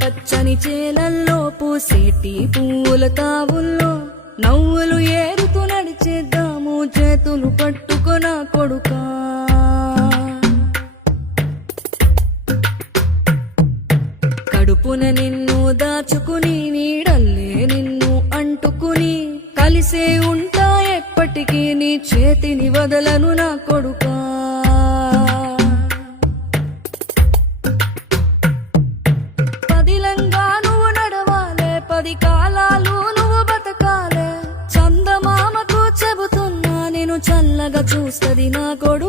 పచ్చని చేలల్లో పూసేటి పూల తావుల్లో నవ్వులు ఏరుతూ నడిచేద్దాము చేతులు పట్టుకొన కొడుకా. కడుపున నిన్ను దాచుకుని నీడల్లే నిన్ను అంటుకుని కలిసే ఉంటా ఎప్పటికీ నీ చేతిని వదలను నా కొడుకా. పదిలంగా నువ్వు నడవాలే, 10 కాలాలు నువ్వు బతకాలే. చందమామకు చెబుతున్నా నేను చల్లగా చూస్తది నా కొడుకు.